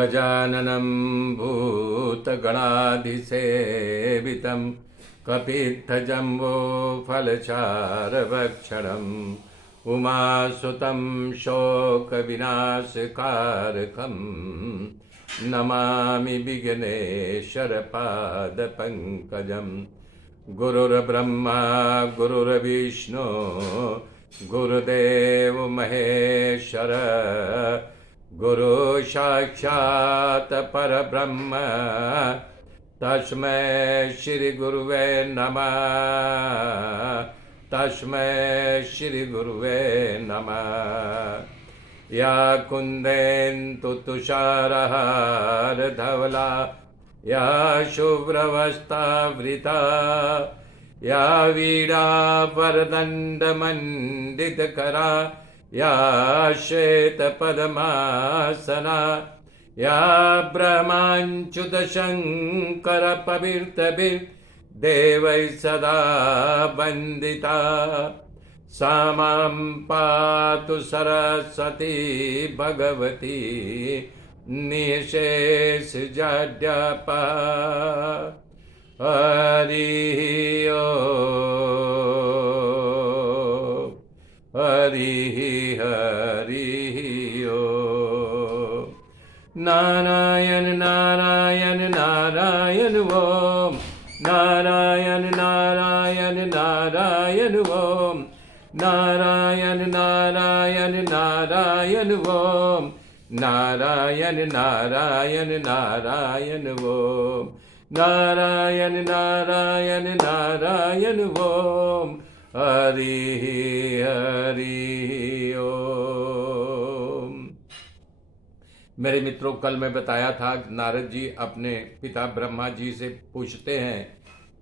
गजाननं भूतगणाधिसेवितं कपित्थजम्बोफलचारभक्षणम् उमासुतं शोकविनाशकारकं नमामि विघ्नेश्वरपादपङ्कजं। गुरुर्ब्रह्मा गुरुर्विष्णु गुरुदेव महेश्वर गुरु साक्षात् परब्रह्म तस्मै श्री गुरुवे नमः। तस्मै श्री गुरुवे नमः। या कुन्देन्दु तुषारहार धवला या शुभ्रवस्त्रावृता या वीणा वरदण्डमण्डितकरा या श्वेतपद्मासना या ब्रह्माच्युतशङ्करपवित्रभिर्देवैः सदा वन्दिता सा मां पातु सरस्वती भगवती निःशेषजाड्यापा। हरि ओम हरि हरि ओम। नारायण नारायण नारायण ओम नारायण नारायण नारायण ओम नारायण नारायण नारायण ओम नारायण नारायण नारायण ओम नारायण नारायण नारायण ओम हरि हरि ओम। मेरे मित्रों, कल मैं बताया था कि नारद जी अपने पिता ब्रह्मा जी से पूछते हैं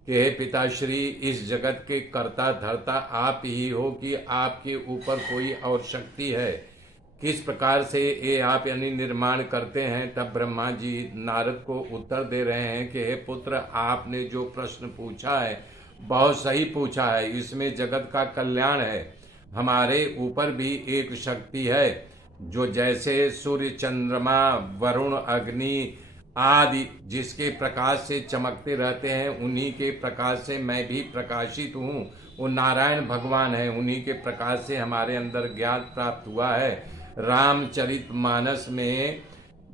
कि हे पिताश्री, इस जगत के कर्ता धर्ता आप ही हो कि आपके ऊपर कोई और शक्ति है? किस प्रकार से ये आप यानी निर्माण करते हैं? तब ब्रह्मा जी नारद को उत्तर दे रहे हैं कि हे पुत्र, आपने जो प्रश्न पूछा है बहुत सही पूछा है। इसमें जगत का कल्याण है। हमारे ऊपर भी एक शक्ति है जो जैसे सूर्य चंद्रमा वरुण अग्नि आदि जिसके प्रकाश से चमकते रहते हैं, उन्हीं के प्रकाश से मैं भी प्रकाशित हूँ। वो नारायण भगवान है, उन्हीं के प्रकाश से हमारे अंदर ज्ञान प्राप्त हुआ है। रामचरितमानस में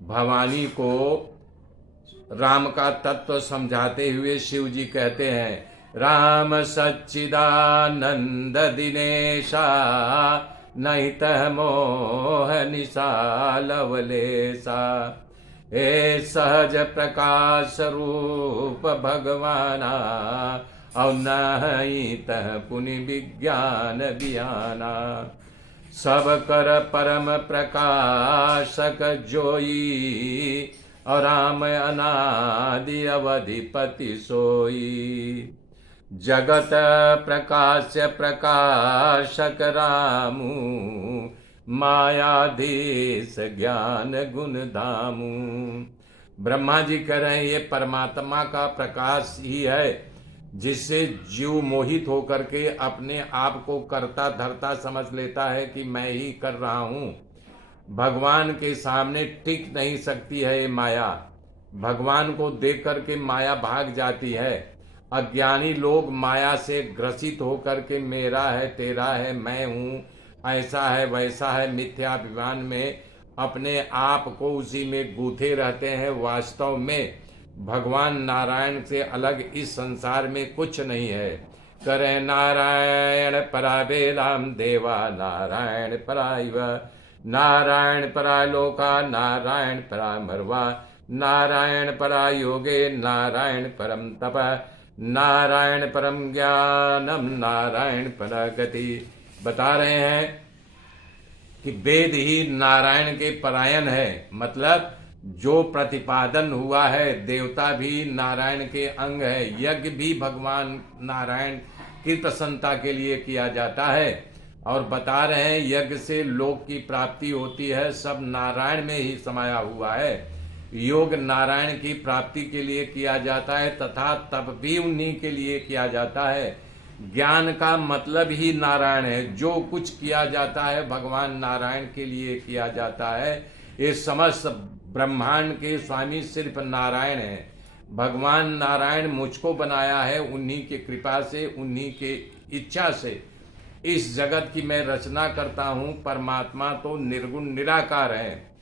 भवानी को राम का तत्व समझाते हुए शिव जी कहते हैं, राम सच्चिदानंद दिनेशा नहितः मोह निशा लवलेशा। हे सहज प्रकाश रूप भगवाना और नहितः पुनि विज्ञान बियाना। सब कर परम प्रकाशक जोई और राम अनादि अवधिपति सोई। जगत प्रकाश्य प्रकाशक रामू मायाधीश ज्ञान गुण धामू। ब्रह्मा जी कह रहे हैं ये परमात्मा का प्रकाश ही है जिससे जीव मोहित होकर के अपने आप को कर्ता धर्ता समझ लेता है कि मैं ही कर रहा हूँ। भगवान के सामने टिक नहीं सकती है ये माया। भगवान को देख करके माया भाग जाती है। अज्ञानी लोग माया से ग्रसित होकर के मेरा है, तेरा है, मैं हूँ, ऐसा है वैसा है, मिथ्याभिमान में अपने आप को उसी में गूंथे रहते हैं। वास्तव में भगवान नारायण से अलग इस संसार में कुछ नहीं है। करे नारायण परा वेदाम देवा नारायण पराइव नारायण परा लोका नारायण परा मरवा नारायण परा योगे नारायण परम तप नारायण परम ज्ञानम नारायण परा गति। बता रहे हैं कि वेद ही नारायण के परायण है। मतलब जो प्रतिपादन हुआ है, देवता भी नारायण के अंग है, यज्ञ भी भगवान नारायण की प्रसन्नता के लिए किया जाता है। और बता रहे हैं यज्ञ से लोक की प्राप्ति होती है, सब नारायण में ही समाया हुआ है। योग नारायण की प्राप्ति के लिए किया जाता है तथा तप भी उन्हीं के लिए किया जाता है। ज्ञान का मतलब ही नारायण है। जो कुछ किया जाता है भगवान नारायण के लिए किया जाता है। ये समस्त ब्रह्मांड के स्वामी सिर्फ नारायण हैं। भगवान नारायण मुझको बनाया है, उन्हीं की कृपा से, उन्हीं के इच्छा से इस जगत की मैं रचना करता हूँ। परमात्मा तो निर्गुण निराकार है।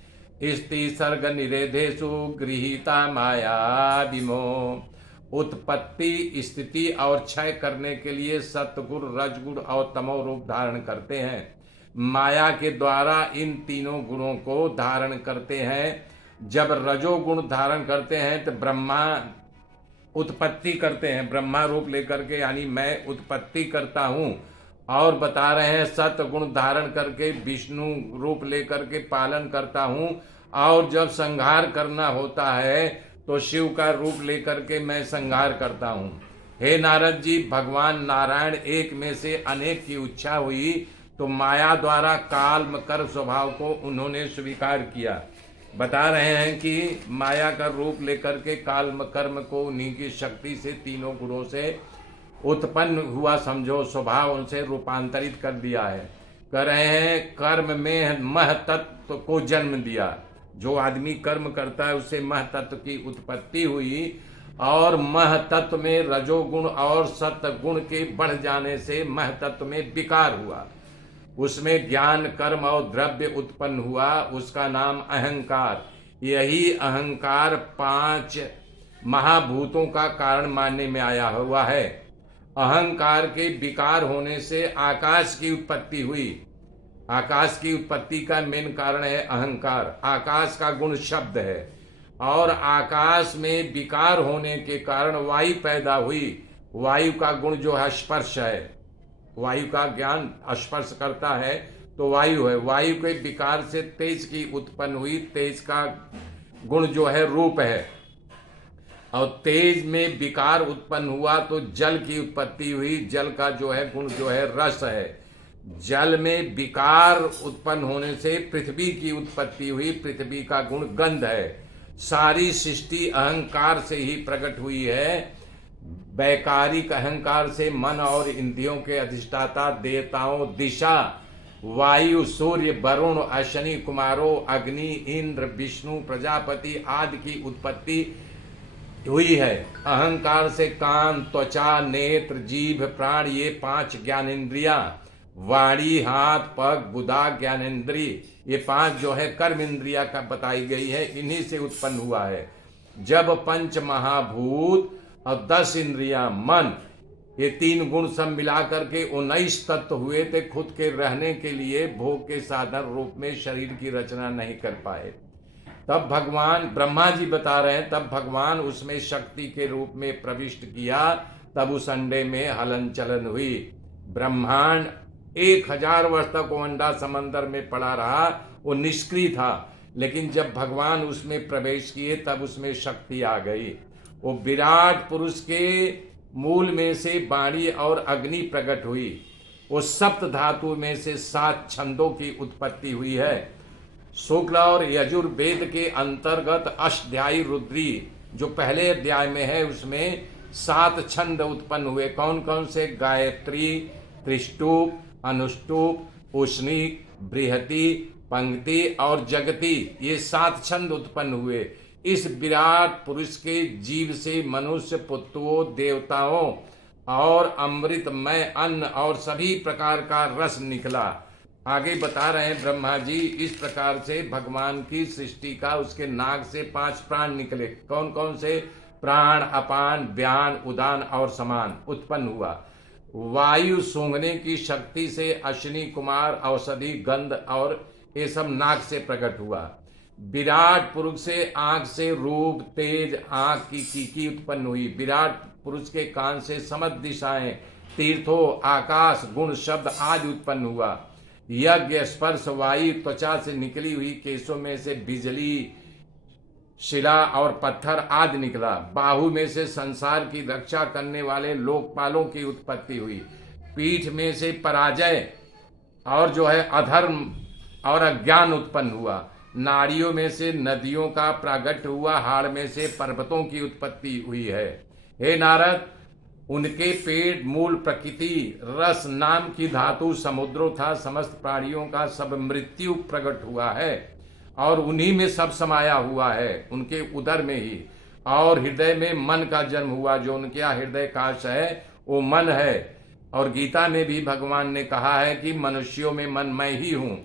स्थिति सर्ग निरेधेषु गृहीता माया विमो। उत्पत्ति, स्थिति और क्षय करने के लिए सतगुण, रजगुण और तमो रूप धारण करते हैं। माया के द्वारा इन तीनों गुणों को धारण करते हैं। जब रजोगुण धारण करते हैं तो ब्रह्मा उत्पत्ति करते हैं, ब्रह्मा रूप लेकर के, यानी मैं उत्पत्ति करता हूँ। और बता रहे हैं सतगुण धारण करके विष्णु रूप लेकर के पालन करता हूँ। और जब संहार करना होता है तो शिव का रूप लेकर के मैं संहार करता हूँ। हे नारद जी, भगवान नारायण एक में से अनेक की इच्छा हुई तो माया द्वारा काल मकर स्वभाव को उन्होंने स्वीकार किया। बता रहे हैं कि माया का रूप लेकर के काल कर्म को उन्हीं की शक्ति से, तीनों गुणों से उत्पन्न हुआ समझो, स्वभाव उनसे रूपांतरित कर दिया है। कह रहे हैं कर्म में मह तत्व को जन्म दिया। जो आदमी कर्म करता है उससे मह तत्व की उत्पत्ति हुई। और मह तत्व में रजोगुण और सतगुण के बढ़ जाने से मह तत्व में विकार हुआ। उसमें ज्ञान, कर्म और द्रव्य उत्पन्न हुआ, उसका नाम अहंकार। यही अहंकार 5 महाभूतों का कारण मानने में आया हुआ है। अहंकार के विकार होने से आकाश की उत्पत्ति हुई। आकाश की उत्पत्ति का मेन कारण है अहंकार। आकाश का गुण शब्द है और आकाश में विकार होने के कारण वायु पैदा हुई। वायु का गुण जो है स्पर्श है। वायु का ज्ञान स्पर्श करता है तो वायु है। वायु के विकार से तेज की उत्पन्न हुई। तेज का गुण जो है रूप है। और तेज में विकार उत्पन्न हुआ तो जल की उत्पत्ति हुई। जल का जो है गुण जो है रस है। जल में विकार उत्पन्न होने से पृथ्वी की उत्पत्ति हुई। पृथ्वी का गुण गंध है। सारी सृष्टि अहंकार से ही प्रकट हुई है। वैकारिक अहंकार से मन और इंद्रियों के अधिष्ठाता देवताओं, दिशा, वायु, सूर्य, वरुण, अश्विनी कुमारों, अग्नि, इंद्र, विष्णु, प्रजापति आदि की उत्पत्ति हुई है। अहंकार से कान, त्वचा, नेत्र, जीभ, प्राण, ये 5 ज्ञानेन्द्रिया, वाणी, हाथ, पग, गुदा, ज्ञानेन्द्रिय, ये 5 जो है कर्म इंद्रिया का बताई गई है, इन्हीं से उत्पन्न हुआ है। जब 5 महाभूत और 10 इंद्रिया, मन, ये 3 गुण सब मिला करके 19 तत्व हुए थे। खुद के रहने के लिए भोग के साधन रूप में शरीर की रचना नहीं कर पाए। तब भगवान ब्रह्मा जी बता रहे हैं, तब भगवान उसमें शक्ति के रूप में प्रविष्ट किया। तब उस अंडे में हलन चलन हुई। ब्रह्मांड 1000 वर्ष तक वो अंडा समंदर में पड़ा रहा, वो निष्क्रिय था। लेकिन जब भगवान उसमें प्रवेश किए तब उसमें शक्ति आ गई। वो विराट पुरुष के मूल में से वाणी और अग्नि प्रकट हुई। वो सप्त धातु में से 7 छंदों की उत्पत्ति हुई है। शुक्ल और यजुर्वेद के अंतर्गत अष्टाध्यायी रुद्री जो पहले अध्याय में है उसमें 7 छंद उत्पन्न हुए। कौन कौन से? गायत्री, त्रिष्टुप, अनुष्टुप, उष्णिक, बृहति, पंक्ति और जगति, ये 7 छंद उत्पन्न हुए। इस विराट पुरुष के जीव से मनुष्य, पुत्रों, देवताओं और अमृतमय अन्न और सभी प्रकार का रस निकला। आगे बता रहे हैं ब्रह्मा जी, इस प्रकार से भगवान की सृष्टि का उसके नाक से 5 प्राण निकले। कौन कौन से? प्राण, अपान, व्यान, उदान और समान उत्पन्न हुआ। वायु सूंघने की शक्ति से अश्विनी कुमार, औषधि, गंध और ये सब नाक से प्रकट हुआ। विराट पुरुष से आंख से रूप, तेज, आंख की कीकी उत्पन्न हुई। विराट पुरुष के कान से समस्त दिशाएं, तीर्थों, आकाश, गुण, शब्द आदि उत्पन्न हुआ। यज्ञ, स्पर्श, वायु, त्वचा से निकली हुई केशों में से बिजली, शिला और पत्थर आदि निकला। बाहु में से संसार की रक्षा करने वाले लोकपालों की उत्पत्ति हुई। पीठ में से पराजय और जो है अधर्म और अज्ञान उत्पन्न हुआ। नाड़ियों में से नदियों का प्रागट्य हुआ। हाड़ में से पर्वतों की उत्पत्ति हुई है। हे नारद, उनके पेट मूल प्रकृति रस नाम की धातु समुद्रो था। समस्त प्राणियों का सब मृत्यु प्रकट हुआ है। और उन्हीं में सब समाया हुआ है, उनके उदर में ही। और हृदय में मन का जन्म हुआ, जो उनके यहाँ हृदय काश है वो मन है। और गीता में भी भगवान ने कहा है कि मनुष्यों में मन मैं ही हूं।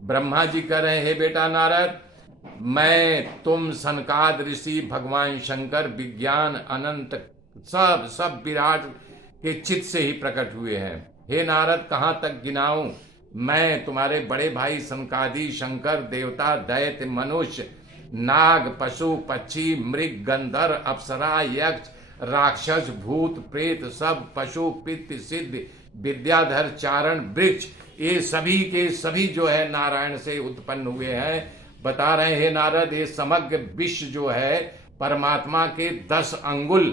ब्रह्मा जी कह रहे हैं, हे बेटा नारद, मैं, तुम, सनकाद ऋषि, भगवान शंकर, विज्ञान अनंत, सब विराट के चित्त से ही प्रकट हुए हैं। हे नारद, कहाँ तक गिनाऊं? मैं, तुम्हारे बड़े भाई सनकादि, शंकर, देवता, दैत्य, मनुष्य, नाग, पशु, पक्षी, मृग, गंधर्व, अप्सरा, यक्ष, राक्षस, भूत, प्रेत, सब, पशु, पित्त, सिद्ध, विद्याधर, चारण, वृक्ष, ये सभी के सभी जो है नारायण से उत्पन्न हुए हैं। बता रहे हैं नारद, ये समग्र विश्व जो है परमात्मा के 10 अंगुल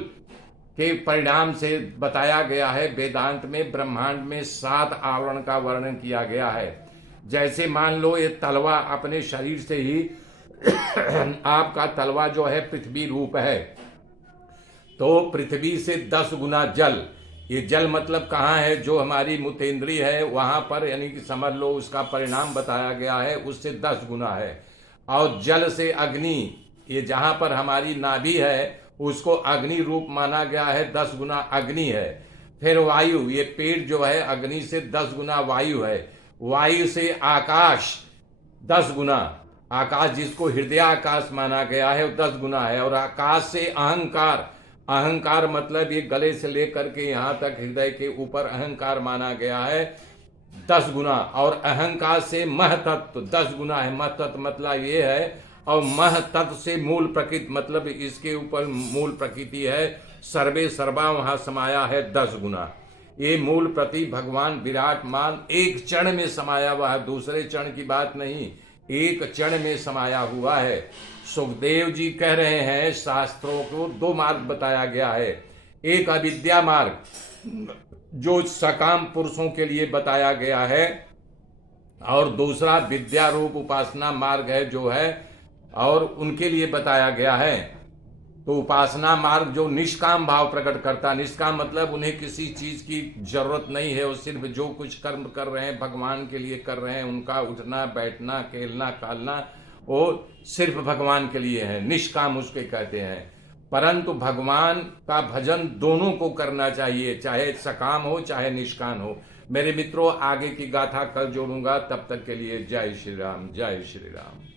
के परिणाम से बताया गया है। वेदांत में ब्रह्मांड में 7 आवरण का वर्णन किया गया है। जैसे मान लो ये तलवा अपने शरीर से ही आपका तलवा जो है पृथ्वी रूप है, तो पृथ्वी से 10 गुना जल, ये जल मतलब कहाँ है? जो हमारी मुतेंद्री है वहां पर, यानी कि समझ लो उसका परिणाम बताया गया है, उससे 10 गुना है। और जल से अग्नि, ये जहां पर हमारी नाभि है उसको अग्नि रूप माना गया है, 10 गुना अग्नि है। फिर वायु, ये पेट जो है अग्नि से 10 गुना वायु है। वायु से आकाश 10 गुना, आकाश जिसको हृदय आकाश माना गया है वो 10 गुना है। और आकाश से अहंकार, अहंकार मतलब ये गले से लेकर के यहाँ तक हृदय के ऊपर अहंकार माना गया है 10 गुना। और अहंकार से महतत्व 10 गुना है। महतत्व मतलब ये है, और महतत्व से मूल प्रकृति मतलब इसके ऊपर मूल प्रकृति है, सर्वे सर्वा वहां समाया है 10 गुना। ये मूल प्रति भगवान विराट मान एक क्षण में समाया हुआ है, दूसरे क्षण की बात नहीं, एक क्षण में समाया हुआ है। सुखदेव जी कह रहे हैं, शास्त्रों को 2 मार्ग बताया गया है। एक अविद्या मार्ग जो सकाम पुरुषों के लिए बताया गया है, और दूसरा विद्या रूप उपासना मार्ग है जो है, और उनके लिए बताया गया है। तो उपासना मार्ग जो निष्काम भाव प्रकट करता, निष्काम मतलब उन्हें किसी चीज की जरूरत नहीं है, वो सिर्फ जो कुछ कर्म कर रहे हैं भगवान के लिए कर रहे हैं, उनका उठना बैठना खेलना खालना वो सिर्फ भगवान के लिए है, निष्काम उसके कहते हैं। परंतु भगवान का भजन दोनों को करना चाहिए, चाहे सकाम हो चाहे निष्काम हो। मेरे मित्रों, आगे की गाथा कल जोड़ूंगा, तब तक के लिए जय श्री राम, जय श्री राम।